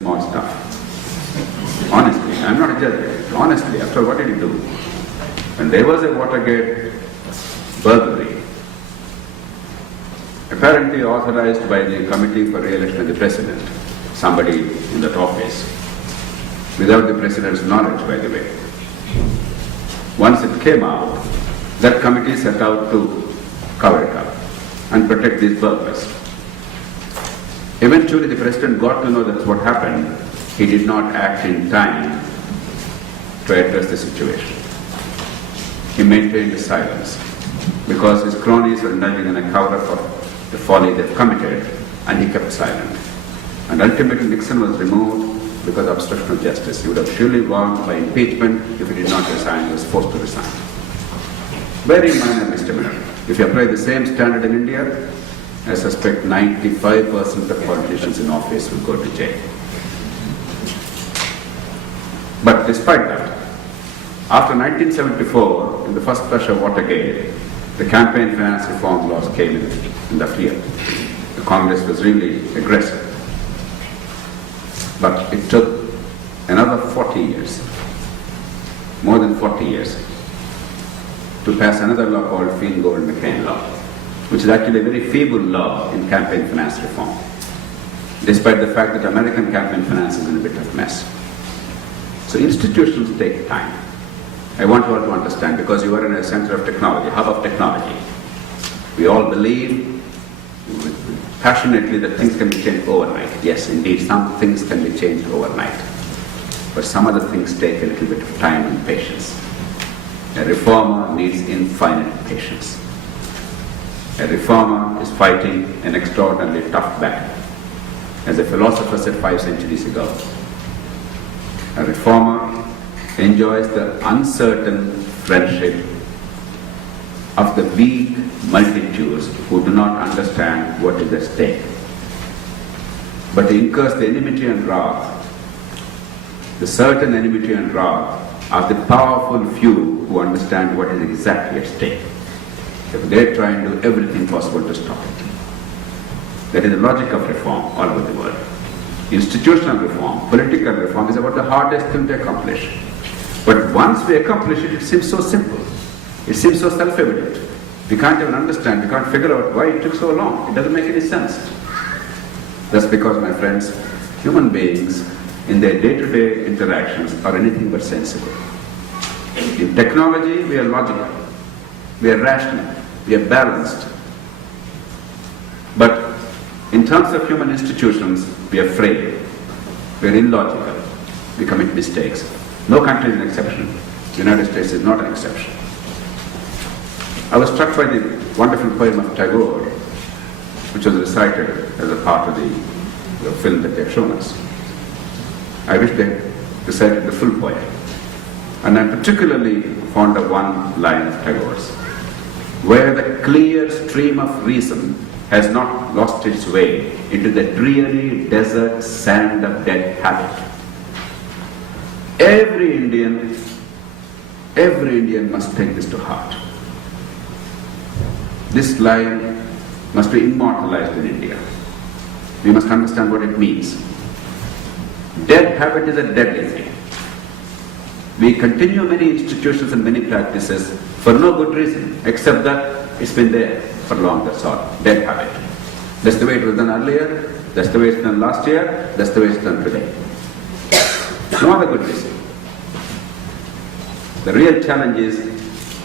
small stuff. Honestly, I'm not a judge. Honestly, after what did he do? When there was a Watergate burglary, apparently authorized by the Committee for Re-election of the President, somebody in that office, without the President's knowledge, by the way. Once it came out, that committee set out to cover it up and protect these burglars. Eventually, the President got to know that's what happened. He did not act in time to address the situation. He maintained silence because his cronies were indulging in a cover-up of the folly they've committed, and he kept silent. And ultimately, Nixon was removed because of obstruction of justice. He would have surely won by impeachment if he did not resign. He was forced to resign. Very minor misdemeanor. If you apply the same standard in India, I suspect 95% of politicians in office will go to jail. But despite that, after 1974, in the first flush of Watergate, the campaign finance reform laws came in that year. The Congress was really aggressive. But it took another 40 years, more than 40 years, to pass another law called Feingold-McCain law, which is actually a very feeble law in campaign finance reform, despite the fact that American campaign finance is in a bit of mess. So institutions take time. I want you all to understand, because you are in a center of technology, hub of technology. We all believe passionately that things can be changed overnight. Yes, indeed, some things can be changed overnight. But some other things take a little bit of time and patience. A reformer needs infinite patience. A reformer is fighting an extraordinarily tough battle. As a philosopher said 5 centuries ago, a reformer enjoys the uncertain friendship of the weak multitudes who do not understand what is at stake. But he incurs the enmity and wrath, the certain enmity and wrath of the powerful few who understand what is exactly at stake. They try and do everything possible to stop it. That is the logic of reform all over the world. Institutional reform, political reform is about the hardest thing to accomplish. But once we accomplish it, it seems so simple. It seems so self-evident. We can't even understand, we can't figure out why it took so long. It doesn't make any sense. That's because, my friends, human beings in their day-to-day interactions are anything but sensible. In technology, we are logical. We are rational. We are balanced. But in terms of human institutions, we are frail. We are illogical. We commit mistakes. No country is an exception. The United States is not an exception. I was struck by the wonderful poem of Tagore, which was recited as a part of the film that they have shown us. I wish they recited the full poem. And I'm particularly fond of one line of Tagore's, where the clear stream of reason has not lost its way into the dreary desert sand of dead habit. Every Indian must take this to heart. This line must be immortalized in India. We must understand what it means. Dead habit is a deadly thing. We continue many institutions and many practices for no good reason, except that it's been there for long, that's all. Dead habit. That's the way it was done earlier, that's the way it's done last year, that's the way it's done today. No other good reason. The real challenge is,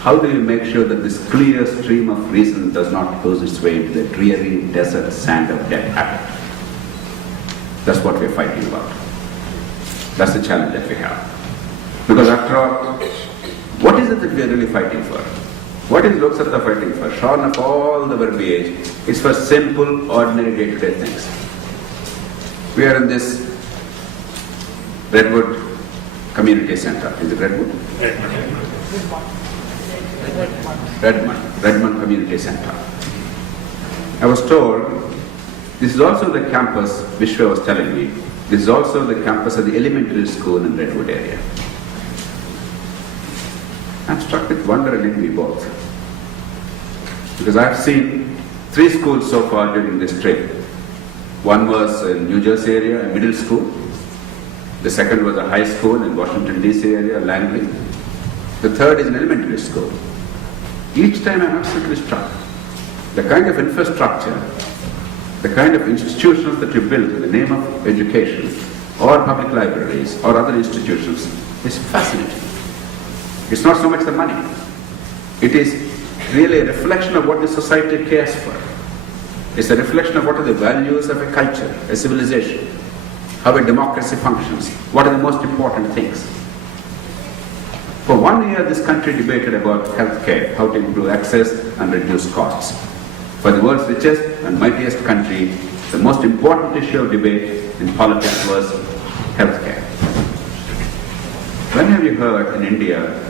how do you make sure that this clear stream of reason does not lose its way into the dreary desert sand of dead habit? That's what we're fighting about. That's the challenge that we have. Because after all, what is it that we are really fighting for? What is Loksatta fighting for? Shorn of all the verbiage, it's for simple, ordinary day-to-day things. We are in this Redwood Community Center. Is it Redwood? Redmond Community Center. I was told this is also the campus, Vishwa was telling me, this is also the campus of the elementary school in Redwood area. I'm struck with wonder and envy both. Because I've seen 3 schools so far during this trip. One was in New Jersey area, a middle school. The second was a high school in Washington DC area, Langley. The third is an elementary school. Each time I'm absolutely struck. The kind of infrastructure, the kind of institutions that you build in the name of education, or public libraries, or other institutions, is fascinating. It's not so much the money. It is really a reflection of what the society cares for. It's a reflection of what are the values of a culture, a civilization, how a democracy functions, what are the most important things. For 1 year, this country debated about healthcare, how to improve access and reduce costs. For the world's richest and mightiest country, the most important issue of debate in politics was healthcare. When have you heard in India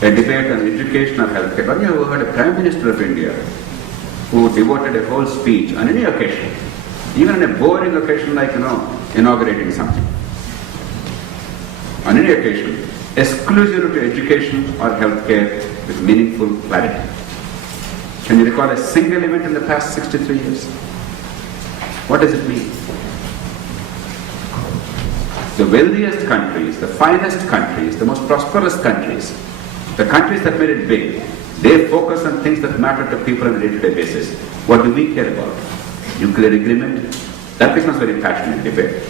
a debate on education or healthcare? When have you heard a Prime Minister of India who devoted a whole speech on any occasion, even on a boring occasion like, inaugurating something, on any occasion, exclusive to education or healthcare with meaningful clarity? Can you recall a single event in the past 63 years? What does it mean? The wealthiest countries, the finest countries, the most prosperous countries, the countries that made it big, they focus on things that matter to people on a day-to-day basis. What do we care about? Nuclear agreement? That becomes very passionate debate.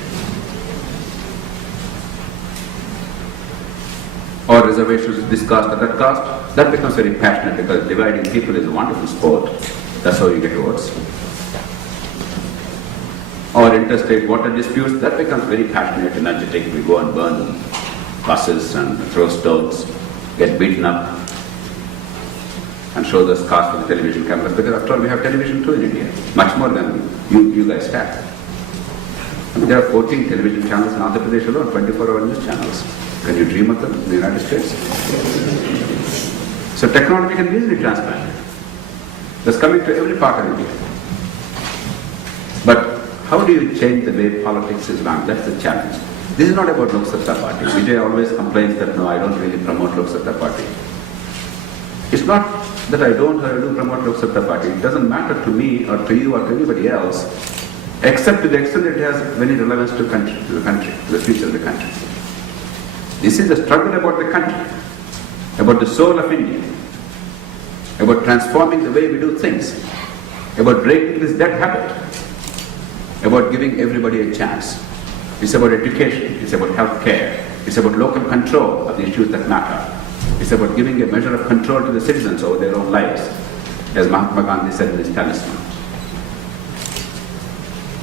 Or reservations this cost or that cost? That becomes very passionate because dividing people is a wonderful sport. That's how you get votes. Or interstate water disputes, that becomes very passionate, energetic. We go and burn buses and throw stones, get beaten up, and show the scars for the television cameras, because after all we have television too in India, much more than you guys have. I mean, there are 14 television channels in Andhra Pradesh alone, 24-hour news channels. Can you dream of them in the United States? So technology can be easily transplanted. That's coming to every part of India. But how do you change the way politics is run? That's the challenge. This is not about Loksatta party. Vijay always complains that, no, I don't really promote Loksatta party. It's not that I don't or I do promote Loksatta party. It doesn't matter to me or to you or to anybody else, except to the extent it has any relevance to the country, to the future of the country. This is a struggle about the country, about the soul of India, about transforming the way we do things, about breaking this dead habit, about giving everybody a chance. It's about education, it's about health care, it's about local control of the issues that matter. It's about giving a measure of control to the citizens over their own lives, as Mahatma Gandhi said in his talisman.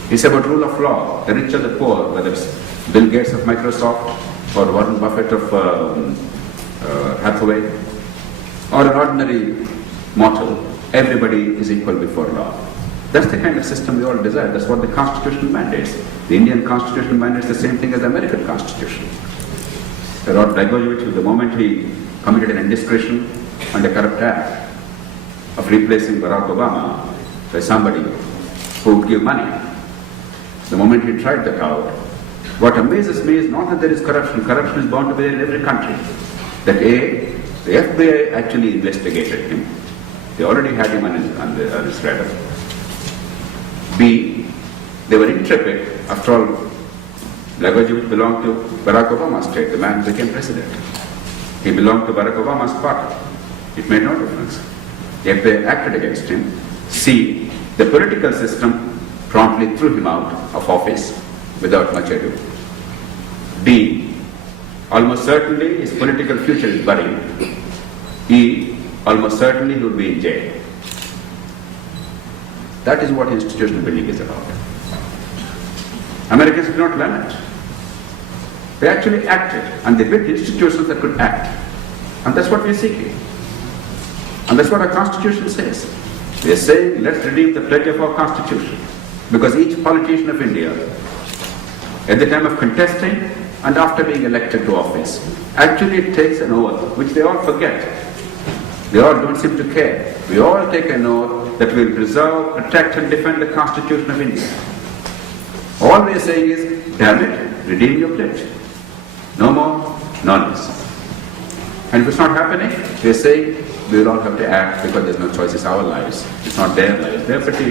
It's about rule of law, the rich and the poor, whether it's Bill Gates of Microsoft, or Warren Buffett of Hathaway, or an ordinary mortal, everybody is equal before law. That's the kind of system we all desire. That's what the Constitution mandates. The Indian Constitution mandates the same thing as the American Constitution. Lord Blagojevich, the moment he committed an indiscretion and a corrupt act of replacing Barack Obama by somebody who would give money, the moment he tried that out, what amazes me is not that there is corruption. Corruption is bound to be there in every country. That A, the FBI actually investigated him. They already had him on his radar. B, they were intrepid. After all, Blagojevich belonged to Barack Obama's state. The man became president. He belonged to Barack Obama's party. It made no difference. Yet they acted against him. C, the political system promptly threw him out of office without much ado. D, almost certainly his political future is buried. E, almost certainly he would be in jail. That is what institutional building is about. Americans did not learn it. They actually acted, and they built institutions that could act. And that's what we are seeking. And that's what our Constitution says. We are saying, let's redeem the pledge of our Constitution. Because each politician of India, at the time of contesting and after being elected to office, actually takes an oath, which they all forget. They all don't seem to care. We all take an oath that we will preserve, protect and defend the Constitution of India. All we are saying is, damn it, redeem your pledge. No more, no less. And if it's not happening, we are saying we will all have to act because there's no choice. It's our lives. It's not their lives. They're pretty